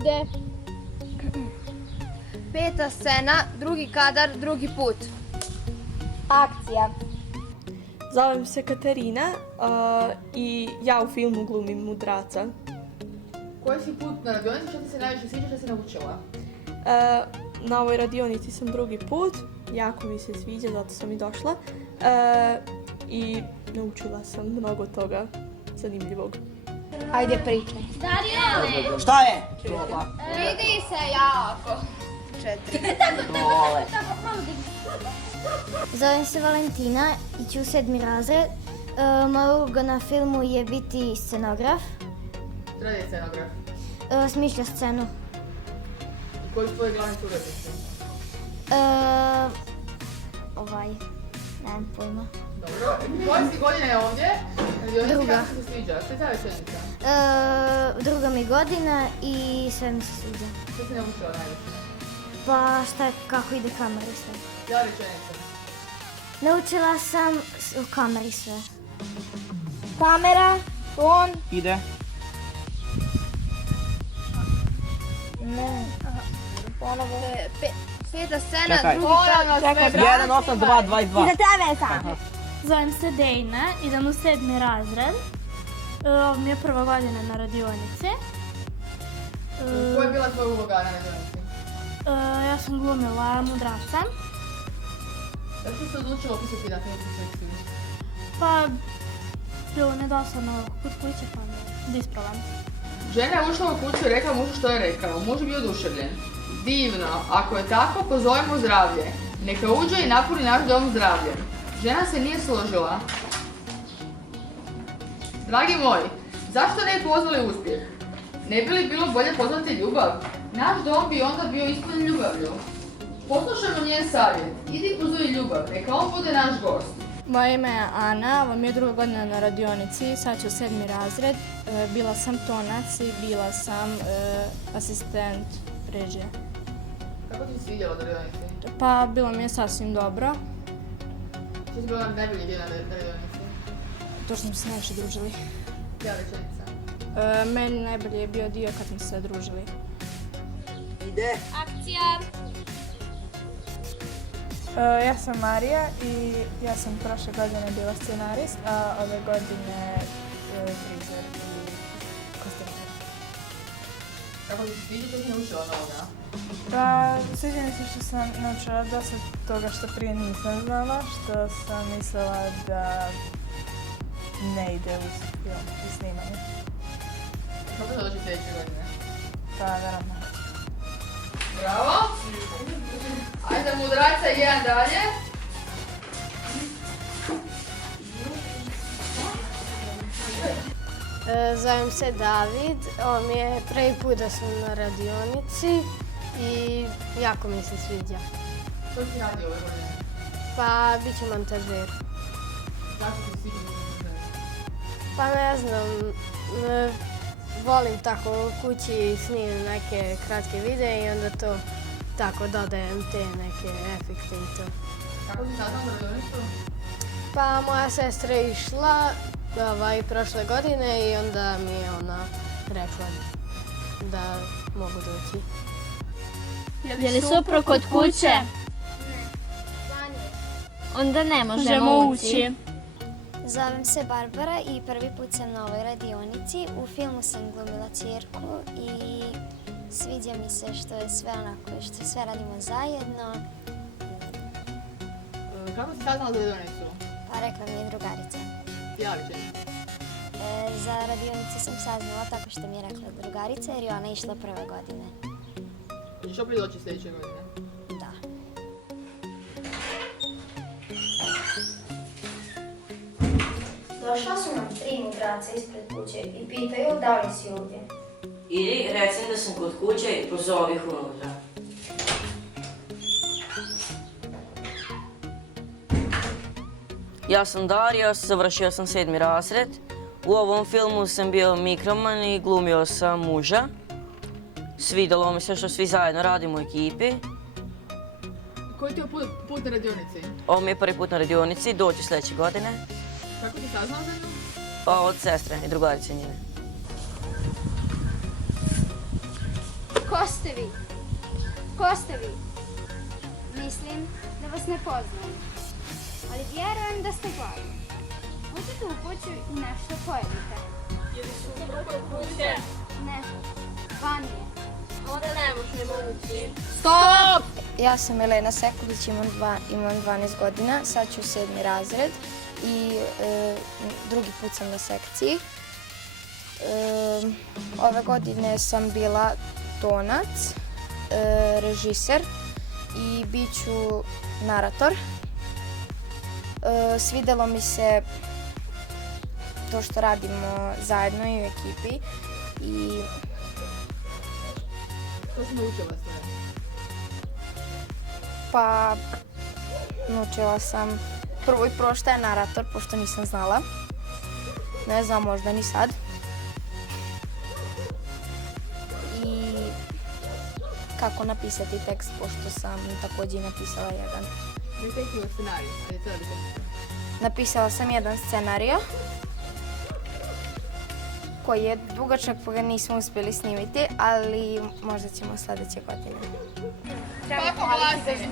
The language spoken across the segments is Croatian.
Ide. 5. scena, drugi kadar, drugi put. Akcija. Zovem se Katarina i ja u filmu glumim mudraca. Koji si put na radionici, što ti se najviše sviđa, što si naučila? Na ovoj radionici sam drugi put, jako mi se sviđa, zato sam i došla. I naučila sam mnogo toga zanimljivog. Ajde pričaj. Šta je? Vidi se jako. 4. Zovem se Valentina, iću u 7. razred. Moja uloga na filmu je biti scenograf. Šta je scenograf? Smišlja scenu. Koji su tvoji glavni suradnici? Nemam pojma. Dobro. Koje si godine ovdje? Radionici, Druga. kako ti se sviđa? Što je ta rečenica? Druga mi godina i sve mi se sviđa. Što si naučila najviše? Pa kako ide kamera i sve. Ja rečenica. Naučila sam u kameri sve. Kamera, ton. Ide. Ne. Ponovo. 5. scena, Čekaj. drugi kadar. 1, 8, 2, 2 i 2. Iza tebe sad. Zovem se Dejna, idem u 7. razred. Ovo mi je prva godina na radionici. Koja je bila tvoja uloga na radionici? Ja sam glumila mudraca. Zašto se odlučila opisati na filmsku sekciju? Pa, bilo mi je dosadno kod kuće, pa da ispravam. Žena je ušla u kuću i rekla mužu što je rekao. Muž je bio oduševljen. Divno, ako je tako, pozovimo zdravlje. Neka uđe i napuni naš dom zdravljem. Žena se nije složila. Dragi moji, zašto ne pozvali uspjeh? Ne bi li bilo bolje pozvati ljubav? Naš dom bi onda bio ispunjen ljubavlju. Poslušajmo njen savjet. Idi pozovi ljubav, neka on bude naš gost. Moje ime je Ana, ovo mi je druga godina na radionici, sad ću u 7. razred. Bila sam tonac i bila sam asistent režije. Kako ti se svidjelo na radionici? Pa, bilo mi je sasvim dobro. Što si bila najbolji dio na radionici? To što smo se najviše družili. Ja rečenica. Meni najbolji je bio dio kad smo se družili. Ide. Ja sam Marija i ja sam prošle godine bila scenarist, a ove godine frizer i kostimir. Kako ti se sviđa, što si naučila novoga? Pa, sviđa mi se što sam naučila dosta toga što prije nisam znala, što sam mislila da ne ide uz film i snimanje. Kako to dođe sljedeće godine? Pa, naravno. Bravo! Ajde, mudraca, jedan dalje. Zovem se David, ovo mi je prvi put da sam na radionici i jako mi se sviđa. Što si radi ove godine? Pa, bit ću montažer. Zašto ti sviđa montažer? Pa ne znam, volim tako u kući snimim neke kratke videe i onda to tako dodajem te neke efekte i to. Kako si saznala za radionicu? Pa moja sestra je išla prošle godine i onda mi je ona rekla da mogu doći. Je li suprug kod kuće? Onda ne Možemo ući. Zovem se Barbara i prvi put sam na ovoj radionici. U filmu sam glumila ćerku i sviđa mi se što je sve onako, što sve radimo zajedno. Kako si saznala za radionicu? Pa rekla mi je drugarica. Ja rečenica. Za radionicu sam saznala tako što mi je rekla drugarica jer je ona išla prve godine. Hoćeš opet doći sljedeće godine? Da. Došla su nam 3 mudraca ispred kuće i pitaju da li si ovdje. Idi, recim da sam kod kuće i pozovi ih unutra. Ja sam Dario, završio sam 7. razred. U ovom filmu sam bio mikroman i glumio sam muža. Svidjelo mi se što svi zajedno radimo u ekipi. Koji ti je put na radionici? Ovo mi je prvi put na radionici, doći sljedeće godine. Kako ti saznala za nju? Pa od sestre i drugarice njene. Ko ste vi? Ko ste vi? Mislim da vas ne poznam. Ali vjerujem da ste gladni. Možete u kuću i nešto pojedite. Ili su u drugoj kuće? Ne. Van je. Onda ne možemo ući. Stop! Ja sam Elena Sekulić, imam 12 godina, sad ću 7. razred i drugi put sam na sekciji. Ove godine sam bila tonac, režiser i bit ću narator. Svidelo mi se to što radimo zajedno i u ekipi i Što si naučila sve? pa naučila sam prvo i prvo šta je narator, pošto nisam znala. Ne znam, možda ni sad. I kako napisati tekst, pošto sam također napisala jedan. Detektivno scenarij, ali je cijela Napisala sam jedan scenario koji je dugačak pa ga nismo uspjeli snimiti, ali možda ćemo sljedeće godine. Kako glasi?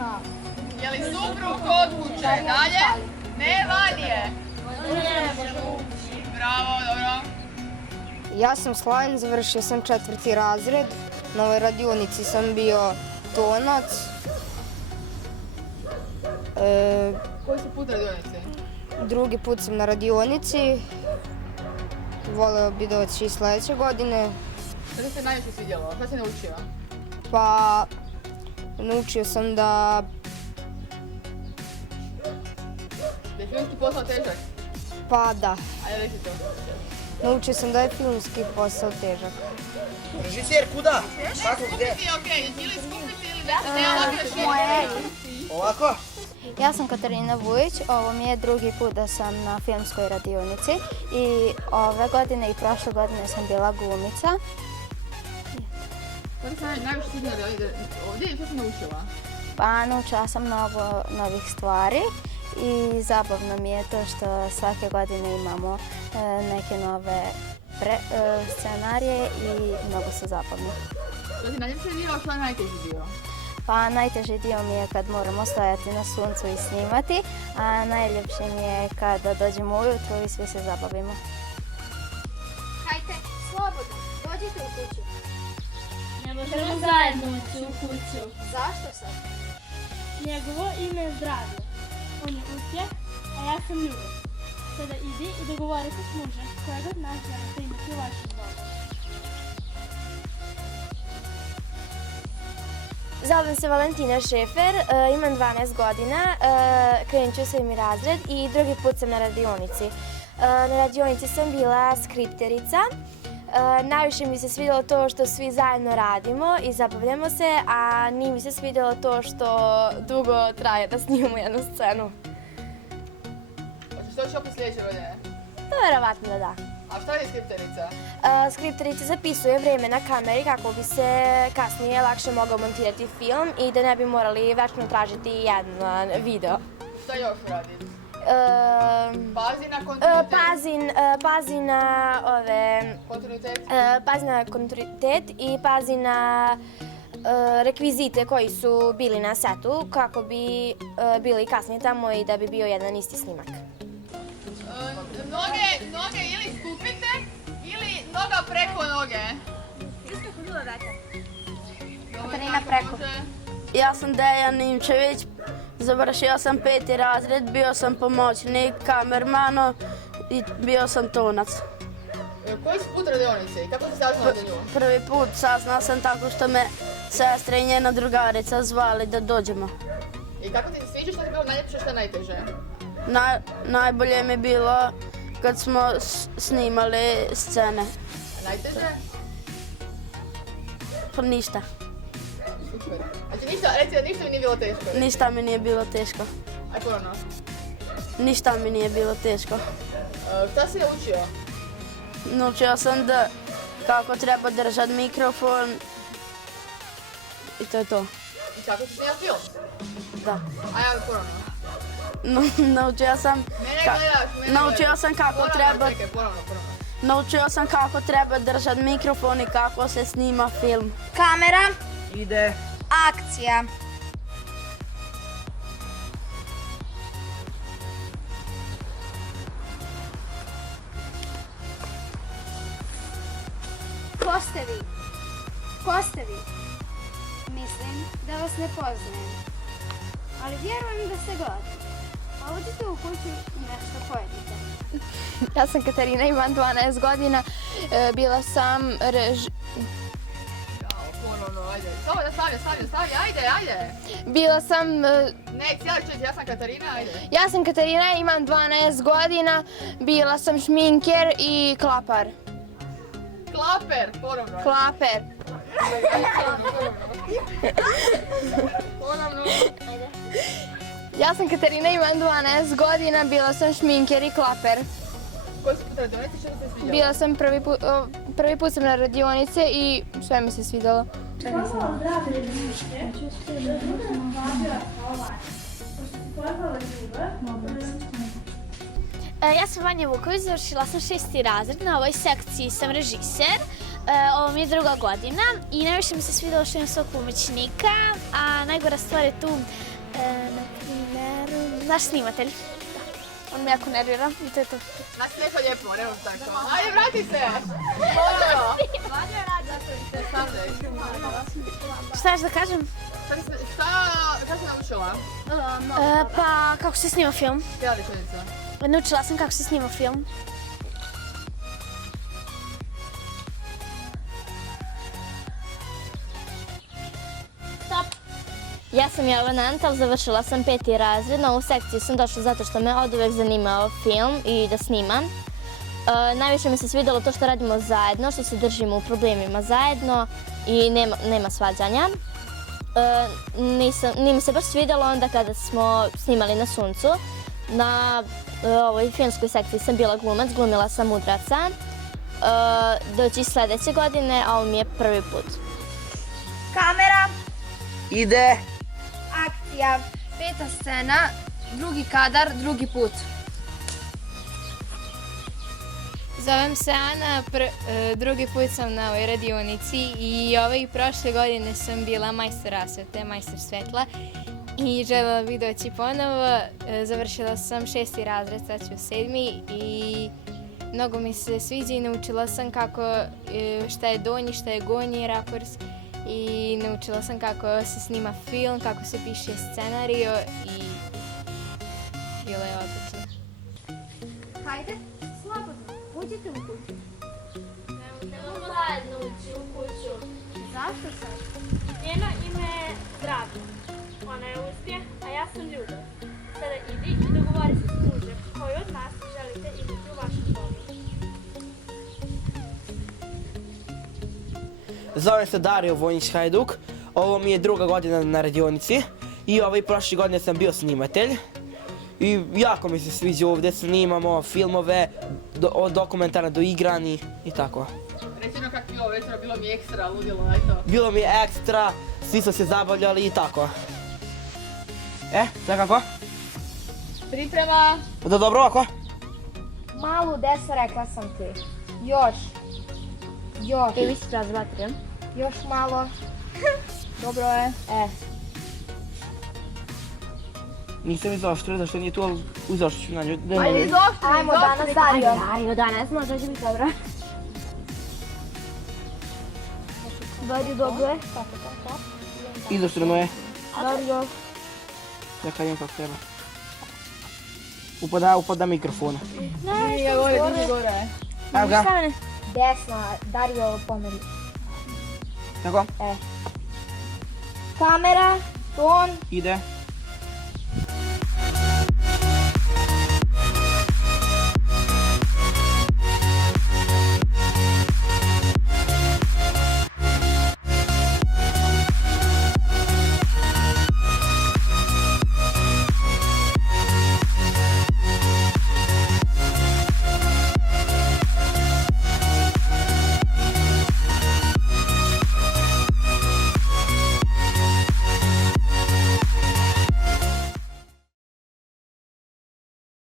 Je li suprug kod kuće? Dalje? Ne, van je. Bravo, dobro. Ja sam Slaven, završio sam 4. razred. Na ovoj radionici sam bio tonac. Koji su put radionice? Drugi put sam na radionici. Voleo bi doći i sljedeće godine. Šta ti se najviše svidjelo? Šta si naučio? Pa naučio sam da Da je filmski posao težak? pa da. Ajde reći to. Naučio sam da je filmski posao težak. Režiser, kuda? Kako, gdje? Skupiti, okej. Ili skupiti ili ne ovako još Ovako? Ja sam Katarina Vujić, ovo mi je drugi put da sam na filmskoj radionici i ove godine i prošle godine sam bila glumica. Šta ti se najviše svidjelo ovdje i što si naučila? Pa naučila sam mnogo novih stvari i zabavno mi je to što svake godine imamo neke nove scenarije i mnogo su zabavni. Što ti najljepše dio, što je najteži dio? Pa najteži dio mi je kad moramo stajati na suncu i snimati, a najljepše mi je kada dođemo ujutro i svi se zabavimo. Hajte, slobodno, dođite u kuću. Ne možemo zajedno ući u kuću. Zašto sad? Njegovo ime je Zdravlje. On je uspjeh, a ja sam Ljubav. Sada idi i dogovori se s mužem kojeg od nas želite imati u vašem domu. Zovem se Valentina Šefer, imam 12 godina, krenut ću 7. razred i drugi put sam na radionici. Na radionici sam bila skripterica. Najviše mi se svidjelo to što svi zajedno radimo i zabavljamo se, a nije mi se svidjelo to što dugo traje da snimamo jednu scenu. Znači što će opet sljedeće godine? Vjerovatno da. A šta je skripterica? Skripterica zapisuje vrijeme na kameri kako bi se kasnije lakše mogao montirati film i da ne bi morali večno tražiti jedan video. Šta još radi? Pazi na kontinuitet? Pazi na kontinuitet? Pazi na kontinuitet i pazi na rekvizite koji su bili na setu kako bi bili kasnije tamo i da bi bio jedan isti snimak. Noge ili skupite ili noga preko noge. Kako bilo date? Katarina preko. Ja sam Dejan Nimčević, završio sam 5. razred, bio sam pomoćnik kamermana i bio sam tonac. Koji si put radionice i kako si saznala za nju? Prvi put saznala sam tako što me sestra i njena drugarica zvali da dođemo. I kako ti se sviđa, što ti je bilo najljepše, što je najteže? Najbolje mi je bilo kad smo snimali scene. A najteže? Pa ništa. Super. Znači ništa mi nije bilo teško? Ništa mi nije bilo teško. Aj ponovno. Ništa mi nije bilo teško. Šta si naučio? Naučio sam da kako treba držati mikrofon i to je to. I kako si snijao film? Da. A ja ponovno. Naučio sam kako treba... Čekaj, ponovno. Naučio sam kako treba držati mikrofon i kako se snima film. Kamera, Ide. akcija. Ko ste vi? Ko ste vi? Mislim da vas ne poznajem. Ali vjerujem da se godite. A odite u kuću i nešto pojedite. Ja sam Katarina, imam 12 godina. Bila sam Ponovno, ajde. Samo da stavi, ajde. Bila sam... Ne, cijeli čet, ja sam Katarina, ajde. Ja sam Katarina, imam 12 godina. Bila sam šminker i klapar. Klaper, ponovno. Klaper. Ponovno. Ja sam Katarina, imam 12 godina. Bila sam šminker i klaper. Koji su put radionici, što se sviđalo? Bila sam prvi put sam na radionice i sve mi se svidjelo. Ja sam Vanja Vuković, završila sam 6. razred, na ovoj sekciji sam režiser. Ovo mi je 2. godina i najviše mi se svidjelo što imam svog pomoćnika, a najgora stvar je tu, na primjer, naš snimatelj. On me jako nervira i to je to. Znači, lijepo, nemam tako. Ajde, vrati se! Ponovno! Šta još da kažem? Šta si naučila? Pa kako se snima film. Htjela rečenica. Naučila sam kako se snima film. Ja sam Jovana Antal, završila sam 5. razred. Na ovu sekciju sam došla zato što me oduvek zanimao film i da snimam. Najviše mi se svidjelo to što radimo zajedno, što se držimo u problemima zajedno i nema svađanja. Nije mi se baš svidjelo onda kada smo snimali na suncu. Na ovoj filmskoj sekciji sam bila glumac, glumila sam mudraca. Doći sljedeće godine, a ovo mi je prvi put. Kamera, Ide. akcija. 5. scena, drugi kadar, drugi put. Zovem se Ana, drugi put sam na ovoj radionici i ove i prošle godine sam bila majstor rasvete, majstor svetla i željela bih doći ponovo. Završila sam 6. razred, sad ću 7. i mnogo mi se sviđa i naučila sam šta je donji, šta je gornji rakurs i naučila sam kako se snima film, kako se piše scenario i bilo je odlično. Hajde, slobodno, uđite u kuću. Ne mogu zajedno ući u kuću. Zašto sad? Njeno ime je Zdravlja. Ona je uspjeh, a ja sam Ljubav. Sada idi i dogovori se s mužem koji od nas želite imati u vašem domu. Zovem se Dario Vojnić Hajduk. Ovo mi je 2. godina na radionici. I prošle godine sam bio snimatelj. I jako mi se sviđa ovdje, snimamo filmove, od dokumentara do igrani i tako. Reci nam kako je bilo večera, bilo mi je ekstra, ludilo, aj to. Bilo mi je ekstra, svi su se zabavljali i tako. Sve kako? Priprema! Da dobro ovako? Malu desu, rekla sam ti. Još. Vi si treba zvatri, Još malo. Dobro je. Nisam izoštrio, zašto nije tu, ali izoštrit ću na nju. Ajmo danas, Dario. Ajmo danas, možda će biti dobro. Dario, dobro je. Izoštreno je. Dario. Čekaj, imam kako treba. Upada mikrofona. Nije gore, drži gore. Evo ga. Desno, Dario pomeri. Tako? Kamera, ton. Ide.